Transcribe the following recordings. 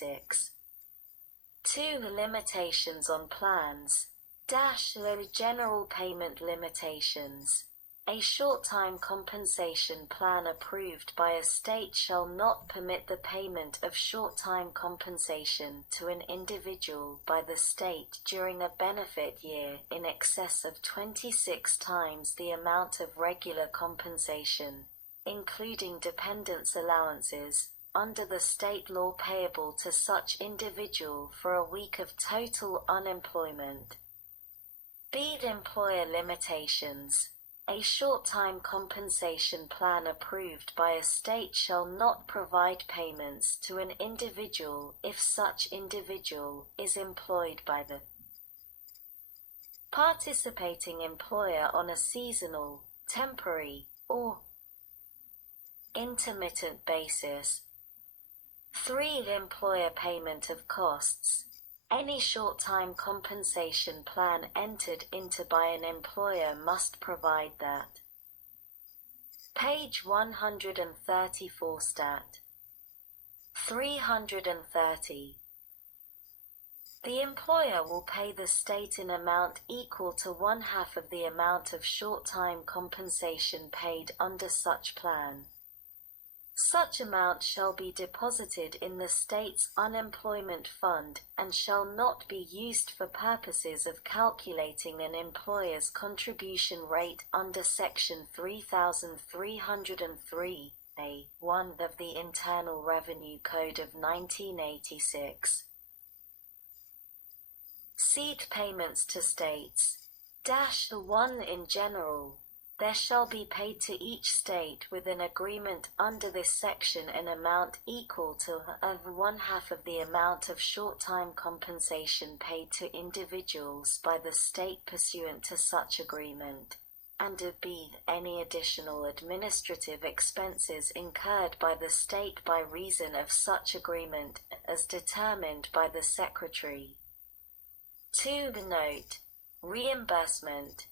1986. 2. Limitations on plans. Low general payment limitations. A short-time compensation plan approved by a state shall not permit the payment of short-time compensation to an individual by the state during a benefit year in excess of 26 times the amount of regular compensation, including dependence allowances, under the state law payable to such individual for a week of total unemployment. B. Employer limitations. A short-time compensation plan approved by a state shall not provide payments to an individual if such individual is employed by the participating employer on a seasonal, temporary, or intermittent basis. 3. Employer payment of costs. Any short-time compensation plan entered into by an employer must provide that. Page 134 Stat. 330. The employer will pay the state an amount equal to 1/2 of the amount of short-time compensation paid under such plan. Such amount shall be deposited in the state's unemployment fund and shall not be used for purposes of calculating an employer's contribution rate under Section 3303(a)(1) of the Internal Revenue Code of 1986. Seed payments to states. 1. In general, there shall be paid to each state with an agreement under this section an amount equal to 1/2 of the amount of short-time compensation paid to individuals by the state pursuant to such agreement, and b. Any additional administrative expenses incurred by the state by reason of such agreement, as determined by the Secretary. 2. Note. Reimbursement.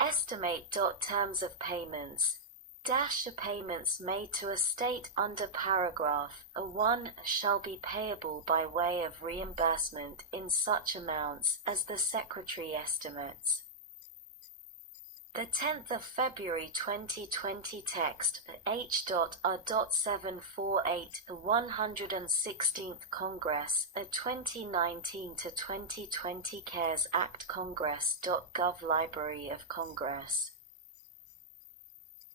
Estimate. Terms of payments. Payments made to a state under paragraph 1 shall be payable by way of reimbursement in such amounts as the Secretary estimates. The 10th of February 2020 text H.R.748 The 116th Congress 2019-2020 CARES Act Congress.gov Library of Congress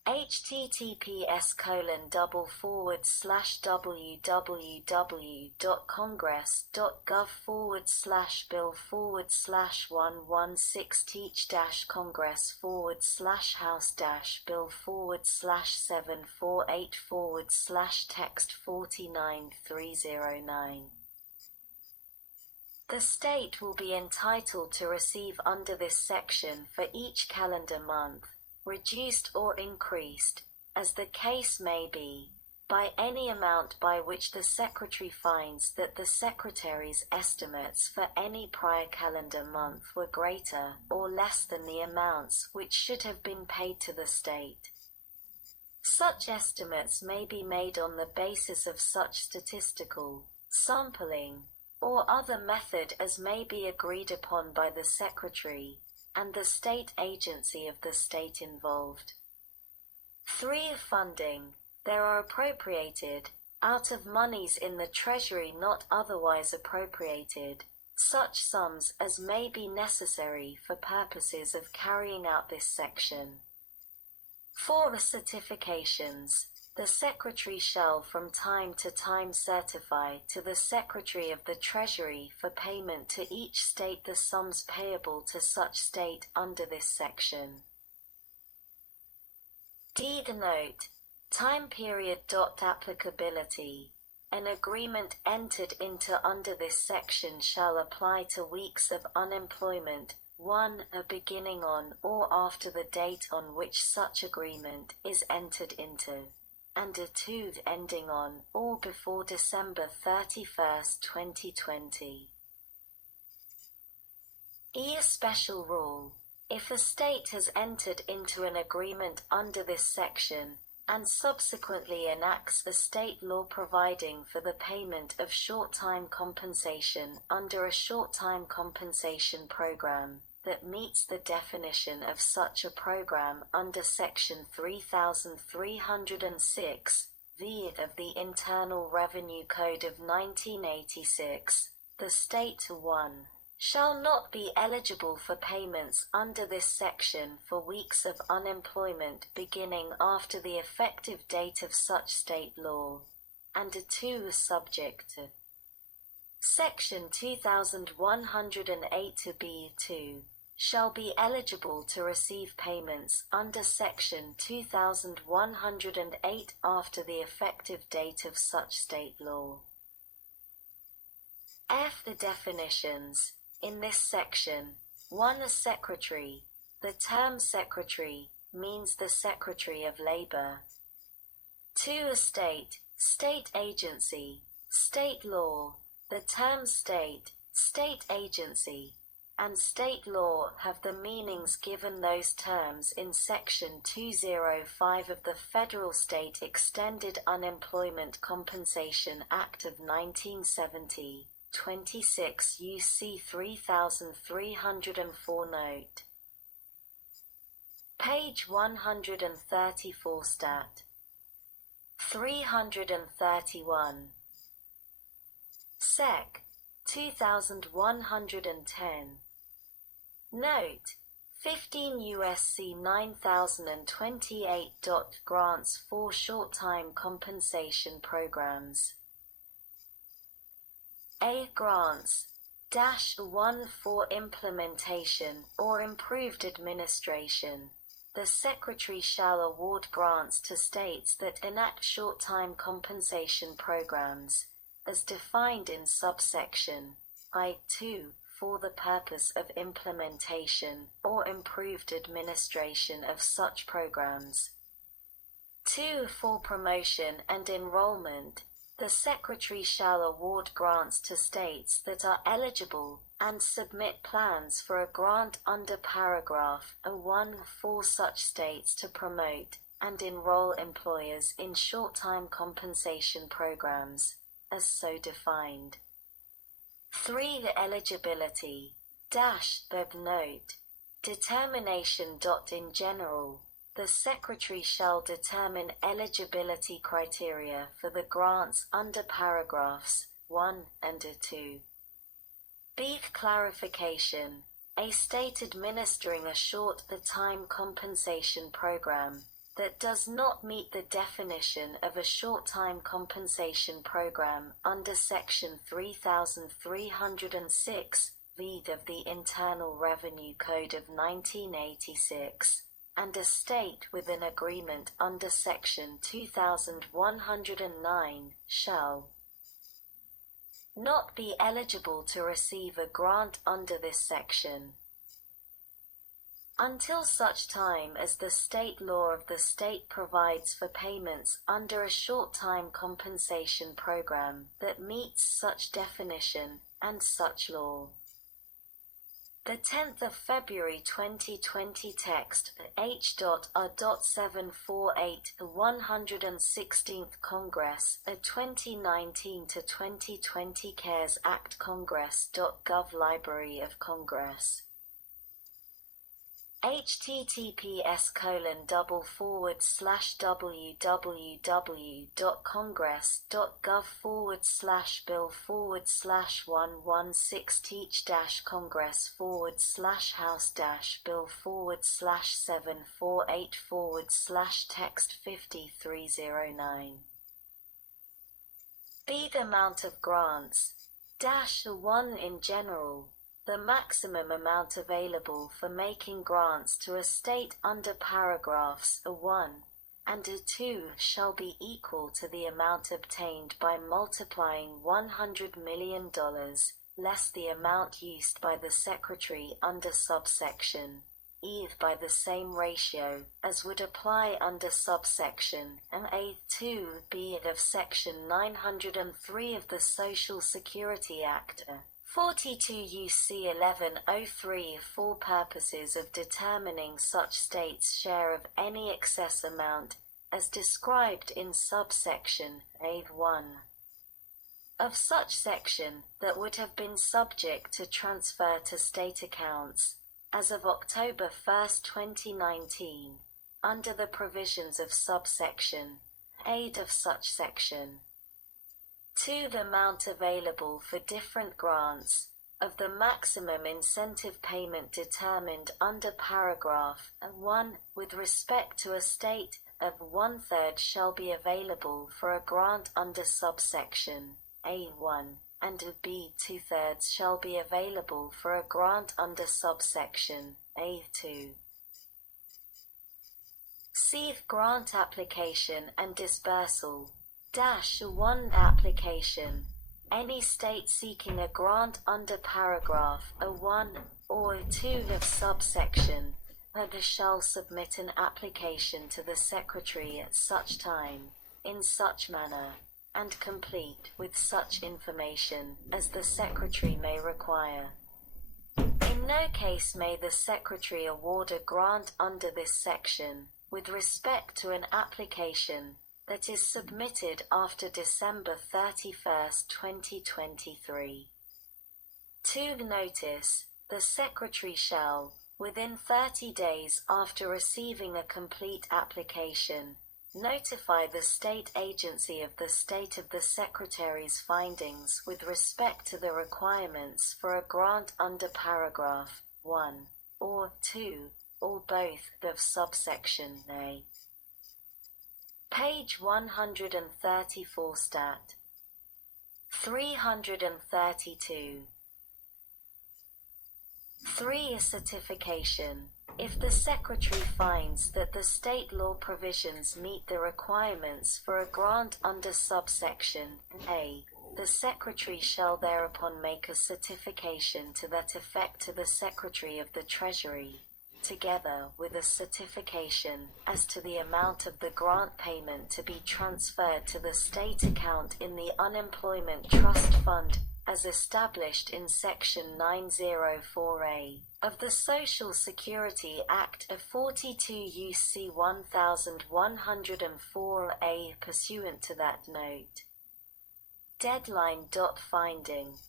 https://www.congress.gov/bill/116 teach-congress/house-bill/748 /text 49309. The state will be entitled to receive under this section for each calendar month, reduced or increased, as the case may be, by any amount by which the Secretary finds that the Secretary's estimates for any prior calendar month were greater or less than the amounts which should have been paid to the state. Such estimates may be made on the basis of such statistical, sampling, or other method as may be agreed upon by the Secretary and the state agency of the state involved. 3. Funding. There are appropriated, out of monies in the Treasury not otherwise appropriated, such sums as may be necessary for purposes of carrying out this section. 4. Certifications. The Secretary shall from time to time certify to the Secretary of the Treasury for payment to each state the sums payable to such state under this section. Deed note. Time period. Applicability. An agreement entered into under this section shall apply to weeks of unemployment, 1. Beginning on or after the date on which such agreement is entered into, and 2. Ending on or before December 31st, 2020. A special rule. If a state has entered into an agreement under this section, and subsequently enacts a state law providing for the payment of short-time compensation under a short-time compensation program that meets the definition of such a program under Section 3306 v of the Internal Revenue Code of 1986, the state 1 shall not be eligible for payments under this section for weeks of unemployment beginning after the effective date of such state law, and 2 subject to Section 2108b2 shall be eligible to receive payments under Section 2108 after the effective date of such state law. F. The definitions. In this section, 1. A secretary. The term secretary means the Secretary of Labor. 2. A state agency, state law. The terms state agency, and state law have the meanings given those terms in Section 205 of the Federal State Extended Unemployment Compensation Act of 1970, 26 U.C. 3304 Note. Page 134 Stat. 331. Sec. 2110. Note. 15 U.S.C. 9028. Grants for short-time compensation programs. A. Grants -1 for implementation or improved administration. The Secretary shall award grants to states that enact short-time compensation programs, as defined in subsection I-2, for the purpose of implementation or improved administration of such programs. 2. For promotion and enrollment, the Secretary shall award grants to states that are eligible and submit plans for a grant under paragraph 1 for such states to promote and enroll employers in short-time compensation programs, as so defined. 3. The eligibility note. Determination. In general, the Secretary shall determine eligibility criteria for the grants under paragraphs 1 and 2. B. Clarification. A state administering a short-time compensation program that does not meet the definition of a short-time compensation program under Section 3306 v of the Internal Revenue Code of 1986, and a state with an agreement under Section 2109 shall not be eligible to receive a grant under this section until such time as the state law of the state provides for payments under a short-time compensation program that meets such definition and such law. The 10th of February 2020 text H.R.748 116th Congress 2019 to 2020 CaresAct Congress.gov Library of Congress. https://www.congress.gov/bill/116-congress/116-text-5309. B. The amount of grants -1 in general. The maximum amount available for making grants to a state under paragraphs 1 and 2 shall be equal to the amount obtained by multiplying $100 million less the amount used by the Secretary under subsection E by the same ratio as would apply under subsection A2B of Section 903 of the Social Security Act 42 U.C. 1103 for purposes of determining such states' share of any excess amount as described in subsection A1 of such section that would have been subject to transfer to state accounts as of October 1, 2019, under the provisions of subsection A of such section. 2. The amount available for different grants of the maximum incentive payment determined under paragraph 1 with respect to a state of 1/3 shall be available for a grant under subsection A1, and of B 2/3 shall be available for a grant under subsection A2. C. Grant application and dispersal. -1 application. Any state seeking a grant under paragraph 1 or 2 of subsection A shall submit an application to the Secretary at such time, in such manner, and complete with such information as the Secretary may require. In no case may the Secretary award a grant under this section, with respect to an application that is submitted after December 31, 2023. 2. Notice. The Secretary shall, within 30 days after receiving a complete application, notify the state agency of the state of the Secretary's findings with respect to the requirements for a grant under paragraph 1 or 2 or both of subsection A. Page 134 Stat. 332. 3. A certification. If the Secretary finds that the state law provisions meet the requirements for a grant under subsection A, the Secretary shall thereupon make a certification to that effect to the Secretary of the Treasury, together with a certification as to the amount of the grant payment to be transferred to the state account in the Unemployment Trust Fund, as established in Section 904A of the Social Security Act of 42 U.C. 1104A pursuant to that note. Deadline. Finding.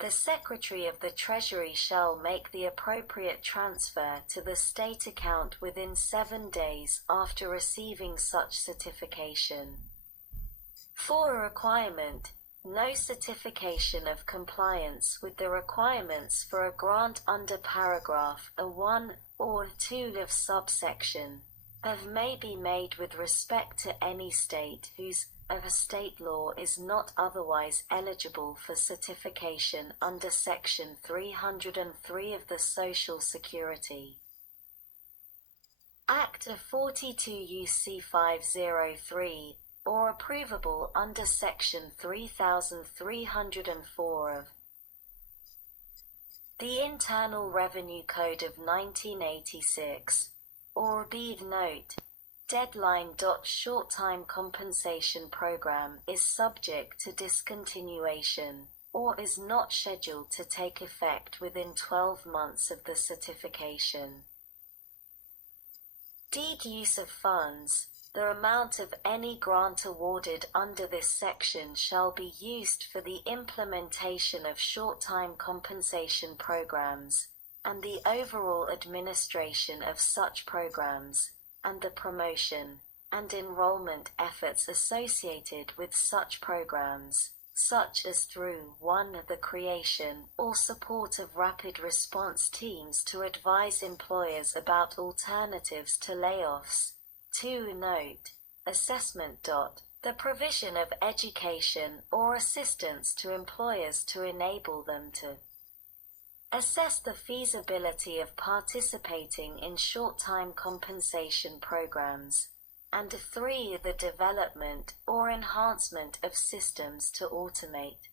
The Secretary of the Treasury shall make the appropriate transfer to the state account within 7 days after receiving such certification. 4. A requirement. No certification of compliance with the requirements for a grant under paragraph 1 or 2 of subsection of may be made with respect to any state whose of a state law is not otherwise eligible for certification under Section 303 of the Social Security Act of 42 U.C. 503, or approvable under Section 3304 of the Internal Revenue Code of 1986, or B. Note. Deadline. Short-time compensation program is subject to discontinuation, or is not scheduled to take effect within 12 months of the certification. D. Use of funds. The amount of any grant awarded under this section shall be used for the implementation of short-time compensation programs, and the overall administration of such programs, and the promotion and enrollment efforts associated with such programs, such as through 1. The creation or support of rapid response teams to advise employers about alternatives to layoffs. 2. Note. Assessment. The provision of education or assistance to employers to enable them to assess the feasibility of participating in short-time compensation programs. And 3. The development or enhancement of systems to automate.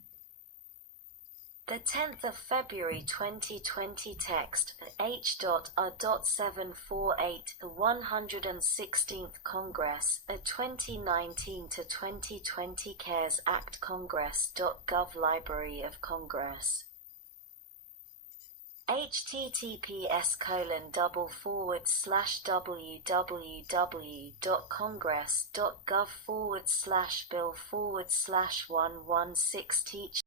The 10th of February 2020 text H.R.748 116th Congress 2019 to 2020 CaresAct Congress.gov Library of Congress https://www.congress.gov/bill/116 teach